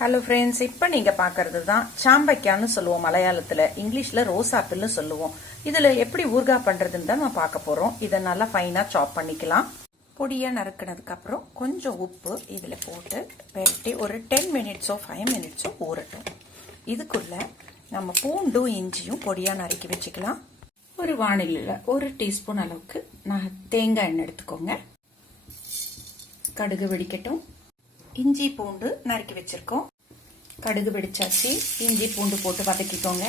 Hello friends, இப்போ நீங்கள் பார்க்கறது தான் சாம்பைக்கான்னு சொல்லுவோம் மலையாளத்தில், இங்கிலீஷில் ரோஸ் ஆப்பிள்னு சொல்லுவோம். இதில் எப்படி ஊறுகாய் பண்ணுறதுன்னு தான் நம்ம பார்க்க போகிறோம். இதை நல்லா ஃபைனாக சாப் பண்ணிக்கலாம். பொடியாக நறுக்கினதுக்கப்புறம் கொஞ்சம் உப்பு இதில் போட்டு பெரட்டி ஒரு 10 மினிட்ஸோ 5 மினிட்ஸோ ஊறட்டும். இதுக்குள்ளே நம்ம பூண்டும் இஞ்சியும் பொடியாக நறுக்கி வச்சுக்கலாம். ஒரு வானிலையில் 1 டீஸ்பூன் அளவுக்கு நான் தேங்காய் எண்ணெய் எடுத்துக்கோங்க. கடுகு வெடிக்கட்டும். இஞ்சி பூண்டு நறுக்கி வச்சிருக்கோம். கடுகு வெடிச்சாச்சு. இஞ்சி பூண்டு போட்டு வதக்கிக்கோங்க.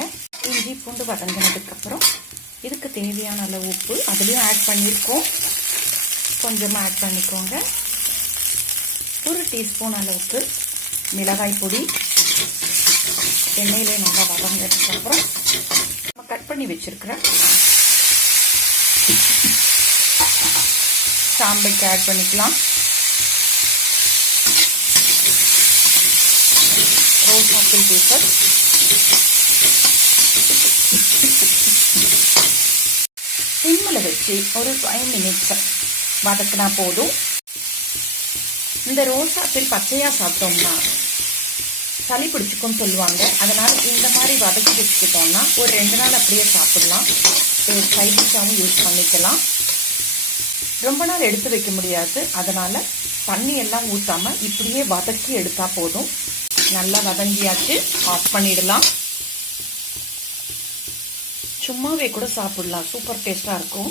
இஞ்சி பூண்டு வதங்கினதுக்கு அப்புறம் இதுக்கு தேவையான அளவு உப்பு அதுலயும் ஆட் பண்ணியிருக்கோம். கொஞ்சமா ஆட் பண்ணிக்கோங்க. 1 டீஸ்பூன் அளவுக்கு மிளகாய் பொடி எண்ணெயிலே நல்லா வதங்கினதுக்கு அப்புறம் நம்ம கட் பண்ணி வச்சிருக்கிற சாம்பைக்கு ஆட் பண்ணிக்கலாம். ரோஸ் ஆப்பிள் பீசஸ் சிம்மில் வச்சு ஒரு 5 மினிட்ஸ் வதக்கினா போதும். இந்த ரோஸ் ஆப்பிள் பச்சையாக சாப்பிட்டோம்னா சளி பிடிச்சிக்கும்னு சொல்லுவாங்க. அதனால இந்த மாதிரி வதக்கி வச்சுக்கிட்டோம்னா ஒரு 2 நாள் அப்படியே சாப்பிடலாம். சைட் டிஷ்ஷாகவும் யூஸ் பண்ணிக்கலாம். ரொம்ப நாள் எடுத்து வைக்க முடியாது. அதனால தண்ணி எல்லாம் ஊற்றாம இப்படியே வதக்கி எடுத்தா போதும். நல்லா வதங்கியாச்சு. ஆஃப் பண்ணிடலாம். சும்மாவே கூட சாப்பிடலாம். சூப்பர் டேஸ்டாக இருக்கும்.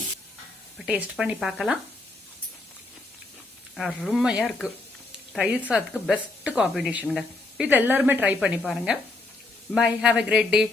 இப்போ டேஸ்ட் பண்ணி பார்க்கலாம். அருமையாக இருக்கு. தயிர் சாதத்துக்கு பெஸ்ட் காம்பினேஷனுங்க. இது எல்லாருமே ட்ரை பண்ணி பாருங்க. Bye. Have a great day.